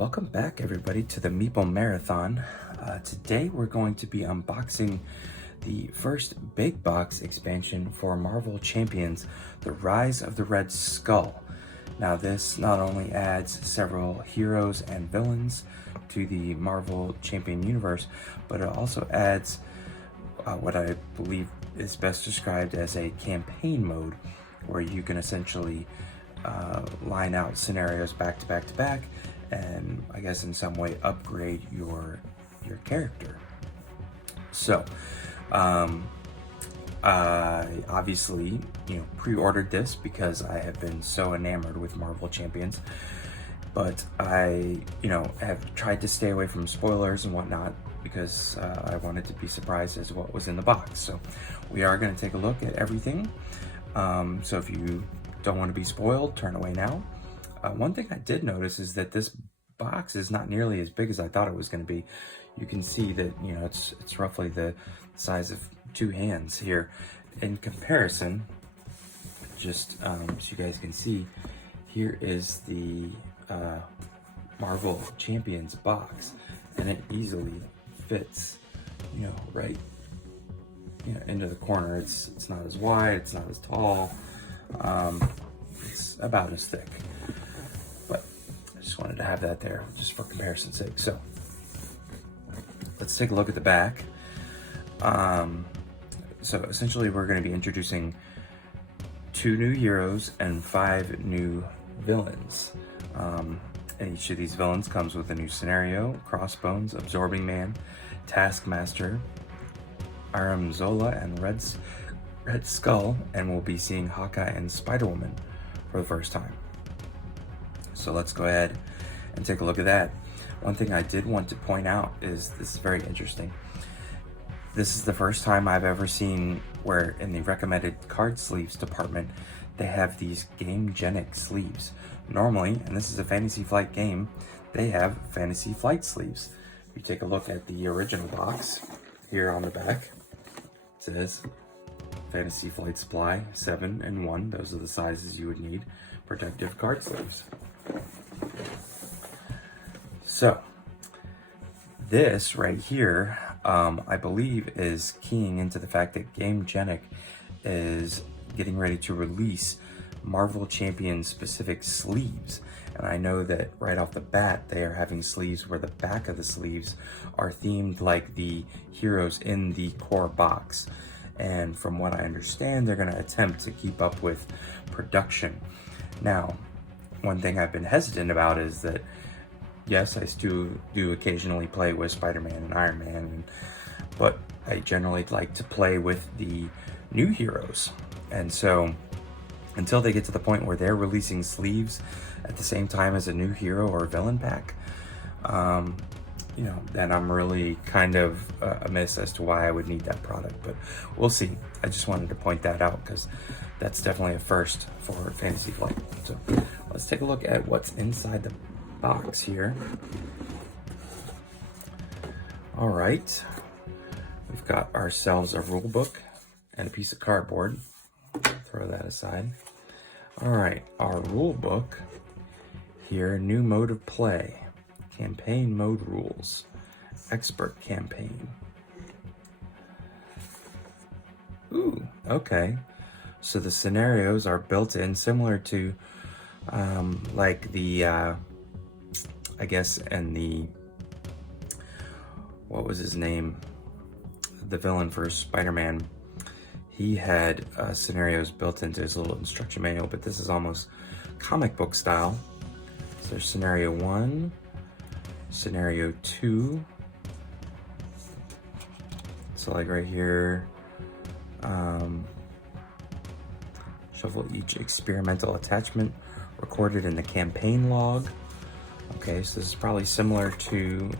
Welcome back, everybody, to the Meeple Marathon. Today we're going to be unboxing the first big box expansion for Marvel Champions, The Rise of the Red Skull. Now this not only adds several heroes and villains to the Marvel Champion universe, but it also adds what I believe is best described as a campaign mode, where you can essentially line out scenarios back to back to back, and I guess in some way upgrade your character. So I obviously pre-ordered this because I have been so enamored with Marvel Champions, but I have tried to stay away from spoilers and whatnot because I wanted to be surprised as what was in the box. So we are going to take a look at everything. So if you don't want to be spoiled, turn away now. One thing I did notice is that this box is not nearly as big as I thought it was going to be. You can see that it's roughly the size of two hands here. In comparison, just so you guys can see, here is the Marvel Champions box, and it easily fits, right, into the corner. It's not as wide, it's not as tall. It's about as thick, but I just wanted to have that there just for comparison's sake. So let's take a look at the back. So essentially we're going to be introducing 2 new heroes and 5 new villains. And each of these villains comes with a new scenario: Crossbones, Absorbing Man, Taskmaster, Aram Zola, and Red Skull, and we'll be seeing Hawkeye and Spider-Woman for the first time. So let's go ahead and take a look at that. One thing I did want to point out is this is very interesting. This is the first time I've ever seen where in the recommended card sleeves department they have these game-genic sleeves. Normally, and this is a Fantasy Flight game, they have Fantasy Flight sleeves. If you take a look at the original box, here on the back, it says Fantasy Flight Supply 7 and 1. Those are the sizes you would need. Protective card sleeves. So this right here, I believe, is keying into the fact that GameGenic is getting ready to release Marvel Champions specific sleeves. And I know that right off the bat, they are having sleeves where the back of the sleeves are themed like the heroes in the core box. And from what I understand, they're going to attempt to keep up with production. Now, one thing I've been hesitant about is that, yes, I do occasionally play with Spider-Man and Iron Man, but I generally like to play with the new heroes. And so until they get to the point where they're releasing sleeves at the same time as a new hero or villain pack, then I'm really kind of amiss as to why I would need that product, but we'll see. I just wanted to point that out because that's definitely a first for Fantasy Flight. So let's take a look at what's inside the box here. All right, we've got ourselves a rule book and a piece of cardboard. Throw that aside. All right, our rule book here: new mode of play, campaign mode rules, expert campaign. Ooh, okay. So the scenarios are built in similar to like the I guess, and the, what was his name, the villain for Spider-Man, he had scenarios built into his little instruction manual, but this is almost comic book style. So there's scenario 1, scenario 2. So like right here, shuffle each experimental attachment recorded in the campaign log. Okay, so this is probably similar to,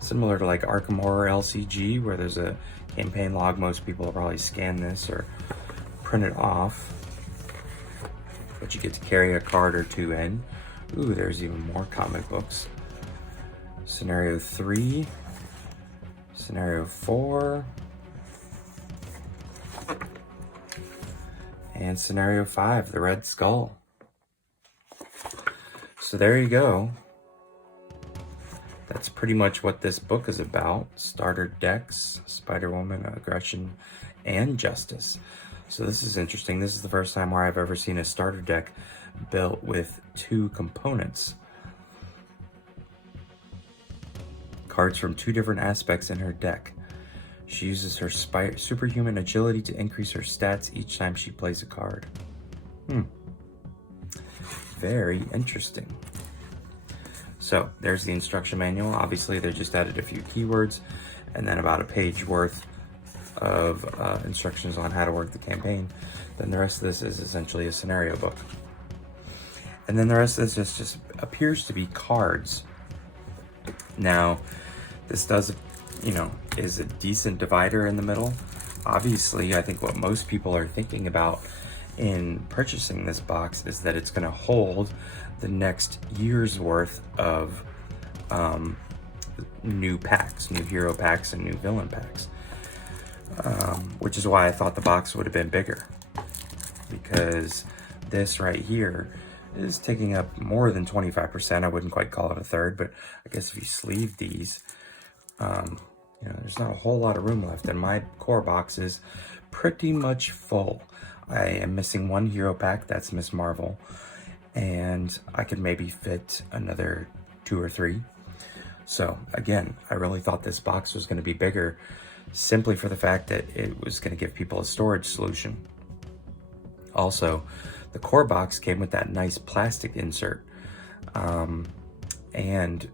similar to like Arkham Horror LCG, where there's a campaign log. Most people will probably scan this or print it off, but you get to carry a card or 2 in. Ooh, there's even more comic books. Scenario 3, scenario 4, and scenario 5, the Red Skull. So there you go. that's pretty much what this book is about. Starter decks, Spider-Woman, aggression, and justice. So this is interesting. This is the first time where I've ever seen a starter deck built with 2 components. Cards from 2 different aspects in her deck. She uses her superhuman agility to increase her stats each time she plays a card. Very interesting. So there's the instruction manual. Obviously, they just added a few keywords and then about a page worth of instructions on how to work the campaign. Then the rest of this is essentially a scenario book. And then the rest of this just appears to be cards. Now, this does, is a decent divider in the middle. Obviously, I think what most people are thinking about in purchasing this box is that it's going to hold the next year's worth of new packs, new hero packs and new villain packs, which is why I thought the box would have been bigger, because this right here is taking up more than 25%. I wouldn't quite call it a third, but I guess if you sleeve these, there's not a whole lot of room left, and my core box is pretty much full. I am missing 1 hero pack, that's Miss Marvel, and I could maybe fit another 2 or 3. So again, I really thought this box was going to be bigger simply for the fact that it was going to give people a storage solution. Also, the core box came with that nice plastic insert, and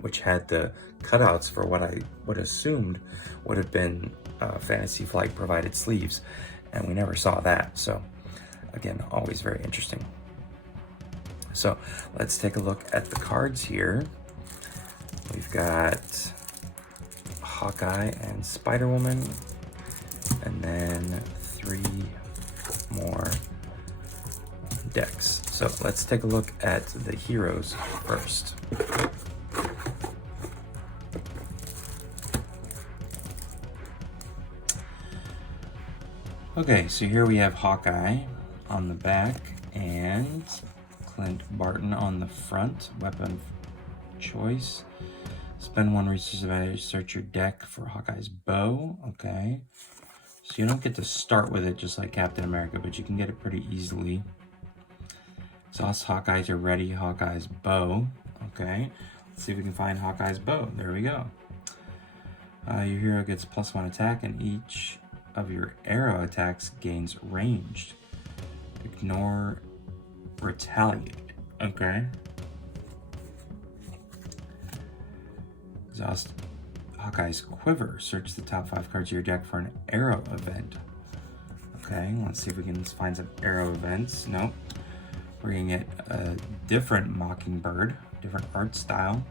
which had the cutouts for what I would assumed would have been Fantasy Flight provided sleeves, and we never saw that. So again, always very interesting. So let's take a look at the cards here. We've got Hawkeye and Spider-Woman, and then 3 more decks. So let's take a look at the heroes first. Okay, so here we have Hawkeye on the back and Clint Barton on the front. Weapon choice. Spend 1 resource advantage, search your deck for Hawkeye's bow. Okay. So you don't get to start with it just like Captain America, but you can get it pretty easily. Exhaust Hawkeye to ready Hawkeye's bow. Okay. Let's see if we can find Hawkeye's bow. There we go. Your hero gets +1 attack, and each of your arrow attacks gains ranged. Ignore, retaliate. Okay. Exhaust Hawkeye's quiver. Search the top 5 cards of your deck for an arrow event. Okay, let's see if we can find some arrow events. Nope. We're gonna get a different Mockingbird, different art style.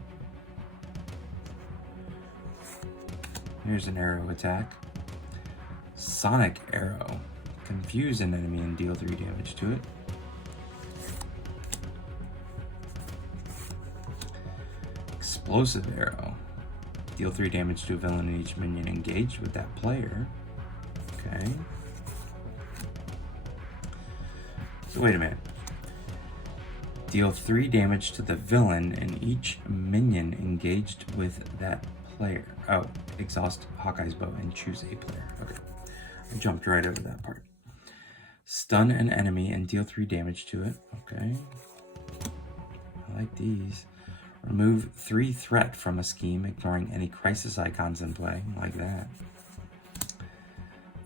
Here's an arrow attack. Sonic arrow. Confuse an enemy and deal 3 damage to it. Explosive arrow. Deal 3 damage to a villain and each minion engaged with that player. Okay. So wait a minute. Deal 3 damage to the villain and each minion engaged with that player. Oh, exhaust Hawkeye's bow and choose a player. Okay. I jumped right over that part. Stun an enemy and deal 3 damage to it. Okay. I like these. Remove 3 threat from a scheme, ignoring any crisis icons in play. Like that.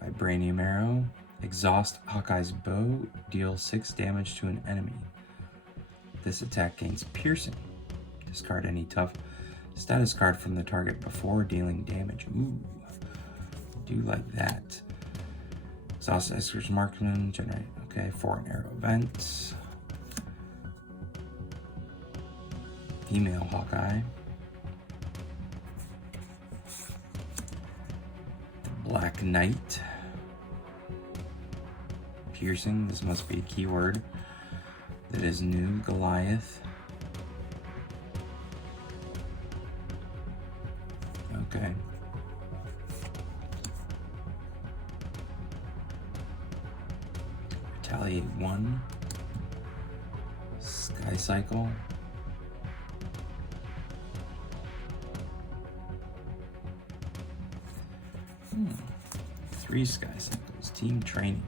Vibranium arrow. Exhaust Hawkeye's bow. Deal 6 damage to an enemy. This attack gains piercing. Discard any tough status card from the target before dealing damage. Ooh. Do like that. Exhaust Esker's Marksman. Generate. Okay, 4 an arrow events. Female Hawkeye. The Black Knight. Piercing. This must be a keyword that is new. Goliath. Okay. Retaliate 1. Sky Cycle. 3 Sky Cycles. Team Training.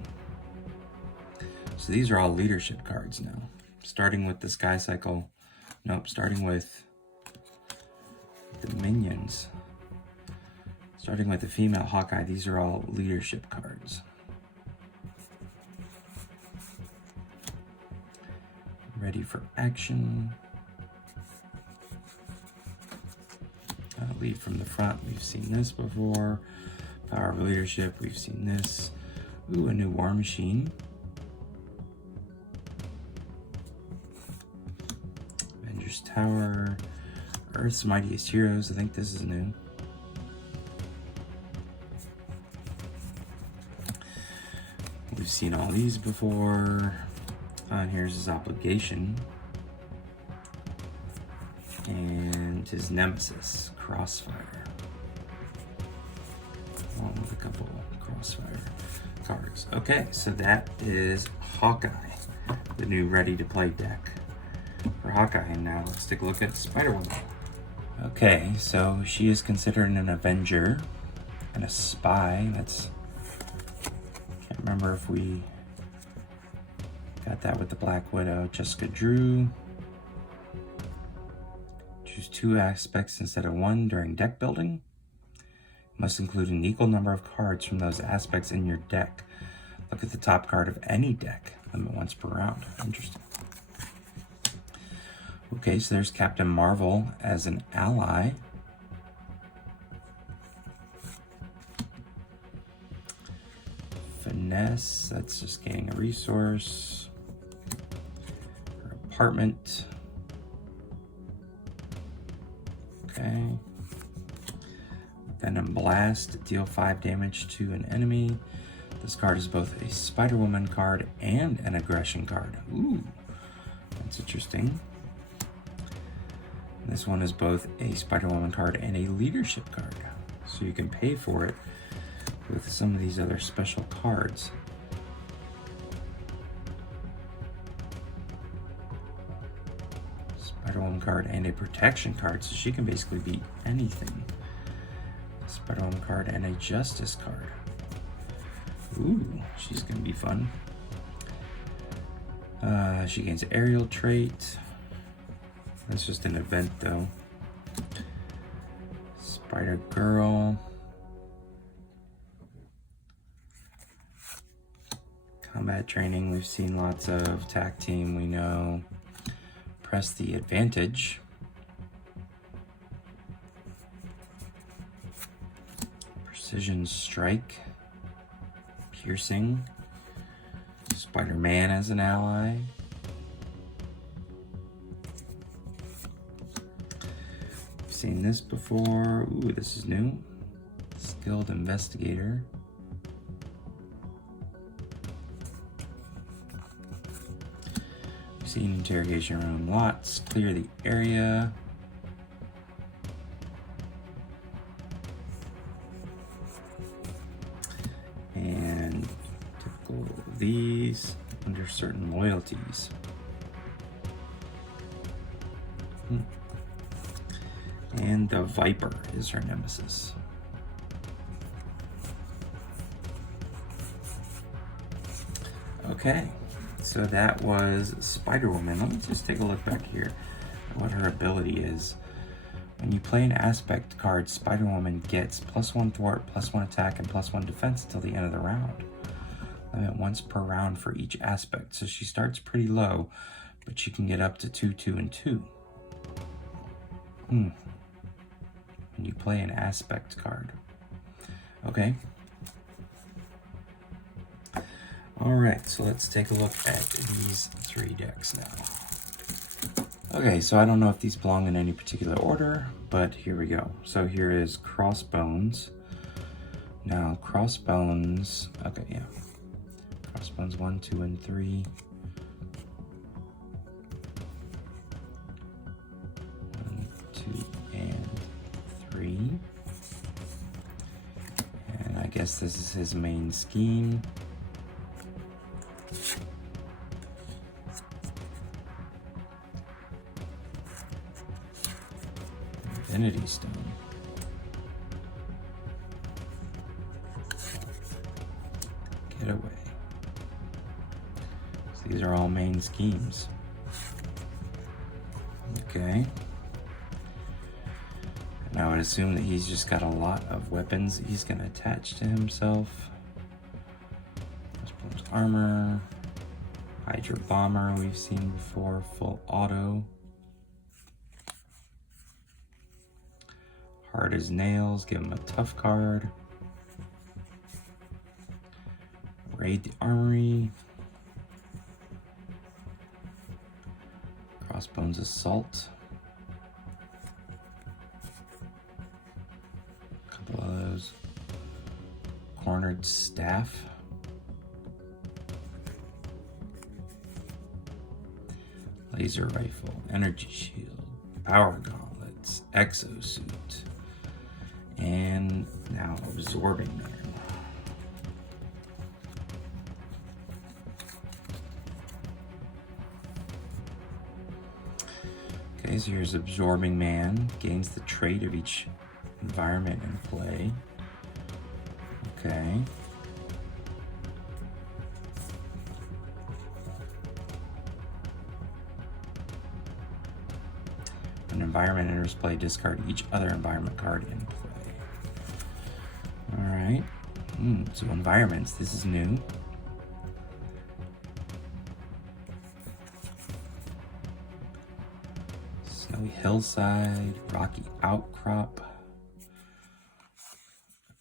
So these are all leadership cards now. Starting with the Sky Cycle. Nope, starting with the minions. Starting with the female Hawkeye, these are all leadership cards. Ready for action. Lead from the front, we've seen this before. Power of leadership, we've seen this. Ooh, a new War Machine. Avengers Tower. Earth's Mightiest Heroes, I think this is new. We've seen all these before. And here's his obligation. And his nemesis, Crossfire. Along with a couple Crossfire cards. Okay, so that is Hawkeye, the new ready-to-play deck for Hawkeye. And now let's take a look at Spiderweb. Okay, so she is considered an Avenger and a spy. Can't remember if we got that with the Black Widow. Jessica Drew. Choose 2 aspects instead of 1 during deck building. Must include an equal number of cards from those aspects in your deck. Look at the top card of any deck. Limit once per round. Interesting. Okay, so there's Captain Marvel as an ally. Finesse, that's just gaining a resource. Her apartment. Okay. Venom Blast, deal 5 damage to an enemy. This card is both a Spider-Woman card and an aggression card. Ooh, that's interesting. This one is both a Spider-Woman card and a leadership card. So you can pay for it with some of these other special cards. Spider-Woman card and a protection card, so she can basically beat anything. Spider-Woman card and a Justice card. Ooh, she's gonna be fun. She gains aerial trait. That's just an event though. Spider-Girl. Combat training, we've seen lots of. Tac team, we know. Press the advantage. Precision strike. Piercing. Spider-Man as an ally. Seen this before. Ooh, this is new. Skilled investigator. Seen interrogation room lots. Clear the area. And typical of these under certain loyalties. And the Viper is her nemesis. Okay, so that was Spider-Woman. Let me just take a look back here at what her ability is. When you play an aspect card, Spider-Woman gets +1 thwart, +1 attack, and +1 defense until the end of the round. Limit once per round for each aspect. So she starts pretty low, but she can get up to 2, 2, and 2. When you play an aspect card. Okay. Alright, so let's take a look at these 3 decks now. Okay, so I don't know if these belong in any particular order, but here we go. So here is Crossbones. Now, Crossbones, okay, yeah. Crossbones 1, 2, and 3. 1, 2, and 3. And I guess this is his main scheme. Infinity Stone. Get away. So these are all main schemes. Okay. And I would assume that he's just got a lot of weapons that he's going to attach to himself. Crossbones armor. Hydra bomber we've seen before. Full auto. Hard as nails. Give him a tough card. Raid the armory. Crossbones assault. A couple of those. Cornered staff. Laser rifle. Energy shield. Power gauntlets. Exosuit. And now absorbing man. Okay, so here's absorbing man. Gains the trait of each environment in play. Okay. When an environment enters play, discard each other environment card in play. Alright. So environments, this is new. Snowy hillside, rocky outcrop,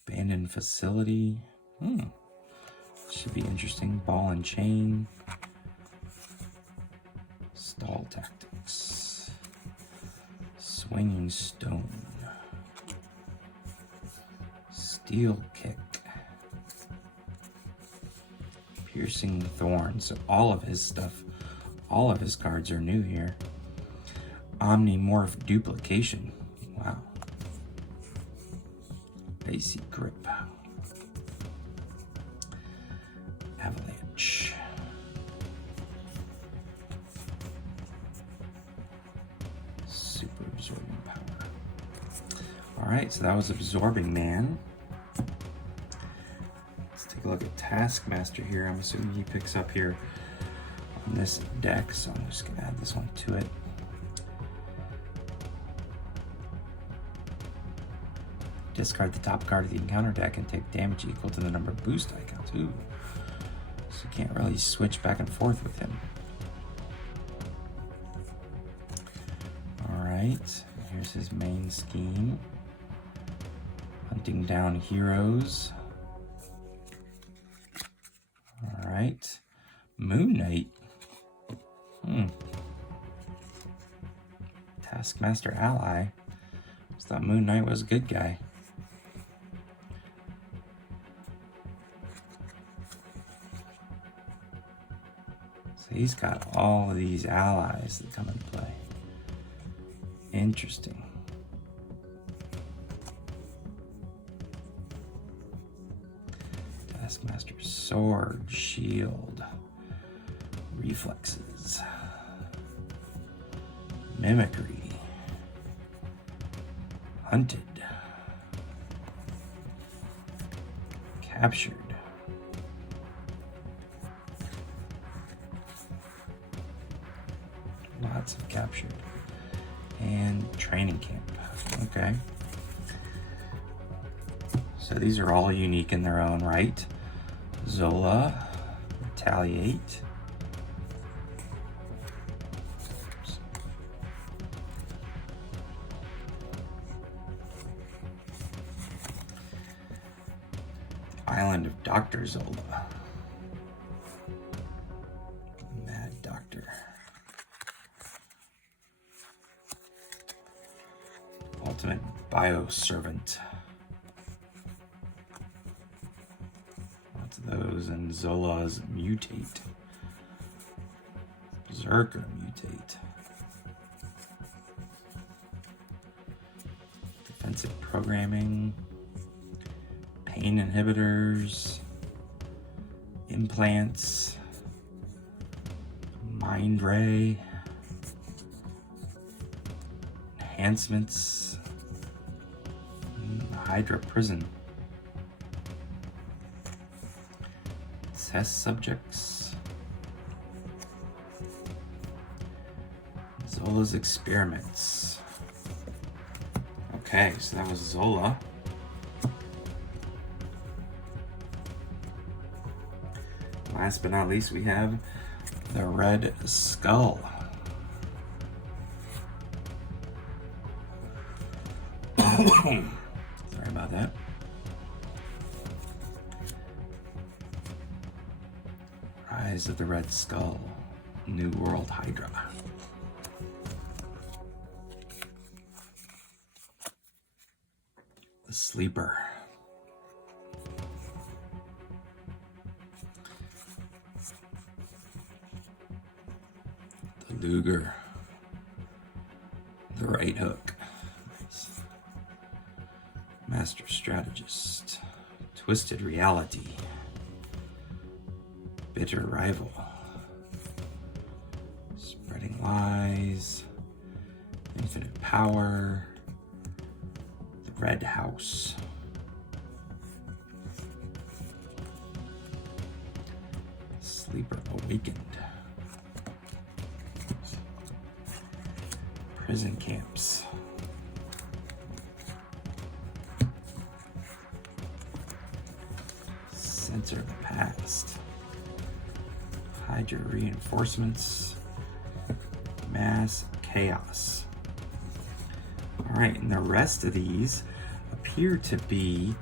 abandoned facility. Should be interesting. Ball and chain. Stall tactics. Swinging stone. Steel kick. Piercing thorn. So all of his stuff, all of his cards are new here. Omnimorph duplication. Wow. Basic grip. Avalanche. Super absorbing power. Alright, so that was absorbing man. Let's take a look at Taskmaster here. I'm assuming he picks up here on this deck, so I'm just gonna add this one to it. Discard the top card of the encounter deck and take damage equal to the number of boost icons. Ooh. So you can't really switch back and forth with him. Alright, here's his main scheme. Hunting down heroes. Alright. Moon Knight. Taskmaster ally. I thought Moon Knight was a good guy. So he's got all of these allies that come into play. Interesting. Taskmaster's sword, shield, reflexes, mimicry, hunted, captured, lots of captured, and training camp. Okay. So these are all unique in their own right. Zola, retaliate. Island of Dr. Zola. Mad Doctor. Ultimate Bioservant. Lots of those. And Zola's Mutate. Berserker Mutate. Defensive Programming. Pain inhibitors, implants, mind ray, enhancements, Hydra prison, Test subjects. Zola's experiments. Okay, so that was Zola. Last but not least, we have the Red Skull. Sorry about that. Rise of the Red Skull. New World Hydra. The Sleeper. The Luger. The Right Hook. Master Strategist. Twisted Reality. Bitter Rival. Spreading Lies. Infinite Power. The Red House. Sleeper Awakened. Prison Camps. Center of the Past. Hydra Reinforcements. Mass Chaos. Alright, and the rest of these appear to be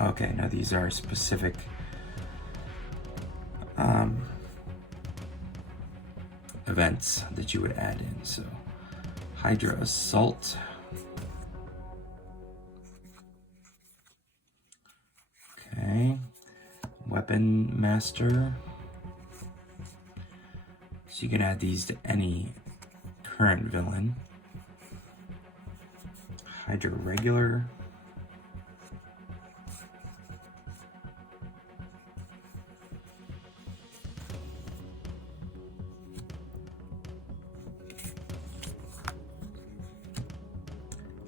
okay, now these are specific events that you would add in. So Hydra Assault. Okay. Weapon Master. So you can add these to any current villain. Hydra Regular.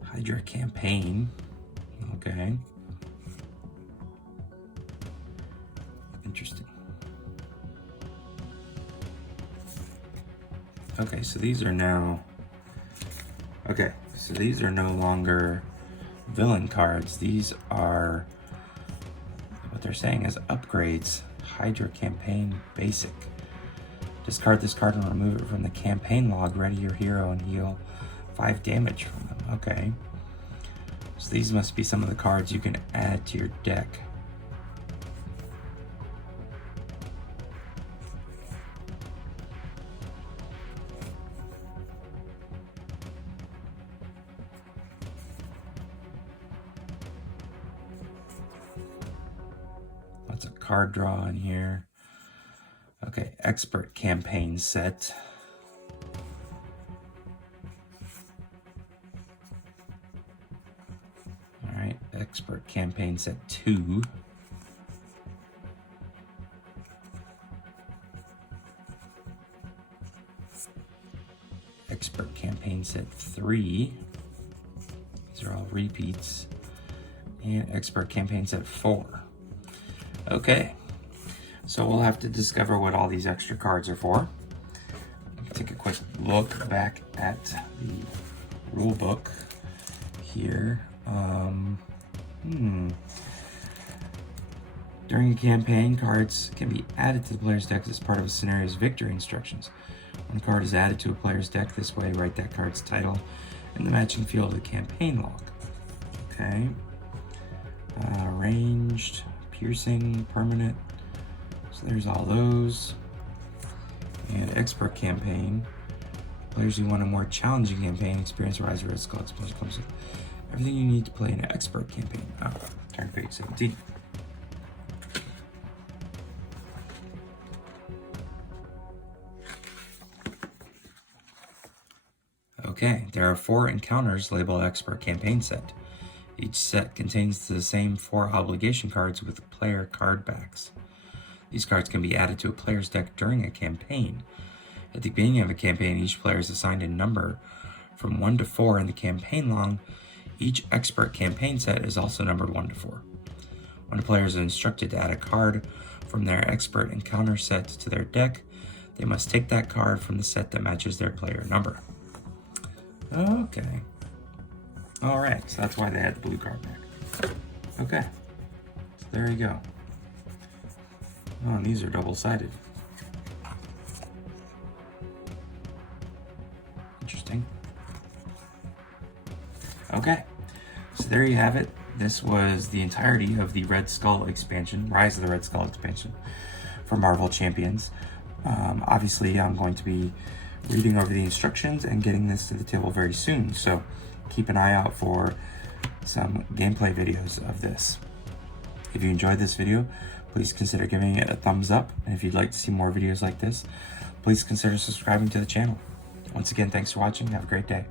Hydra Campaign. Okay. Interesting. Okay, so these are now... Okay, so these are no longer villain cards. These are... What they're saying is upgrades. Hydra Campaign Basic. Discard this card and remove it from the campaign log. Ready your hero and heal 5 damage from them. Okay. So these must be some of the cards you can add to your deck. Lots of card draw in here. Okay, Expert Campaign Set. Alright, Expert Campaign Set 2. Expert Campaign Set 3. These are all repeats. And Expert Campaign Set 4. Okay, so we'll have to discover what all these extra cards are for. Take a quick look back at the rule book here. During a campaign, cards can be added to the player's deck as part of a scenario's victory instructions. When a card is added to a player's deck this way, write that card's title in the matching field of the campaign log. Okay. Ranged, piercing, permanent. So there's all those. And Expert Campaign. Players who want a more challenging campaign experience Rise of Red Skull explosion comes with everything you need to play an Expert Campaign. Oh, turn to page 17. Okay, there are 4 encounters labeled Expert Campaign Set. Each set contains the same 4 obligation cards with player card backs. These cards can be added to a player's deck during a campaign. At the beginning of a campaign, each player is assigned a number from 1 to 4 in the campaign log. Each Expert Campaign Set is also numbered 1 to 4. When a player is instructed to add a card from their expert encounter set to their deck, they must take that card from the set that matches their player number. Okay. Alright, so that's why they had the blue card back. Okay. So there you go. Oh, and these are double-sided. Interesting. Okay. So there you have it. This was the entirety of the Red Skull expansion, Rise of the Red Skull expansion for Marvel Champions. Obviously, I'm going to be reading over the instructions and getting this to the table very soon, so keep an eye out for some gameplay videos of this. If you enjoyed this video, please consider giving it a thumbs up, and if you'd like to see more videos like this, please consider subscribing to the channel. Once again, thanks for watching. Have a great day.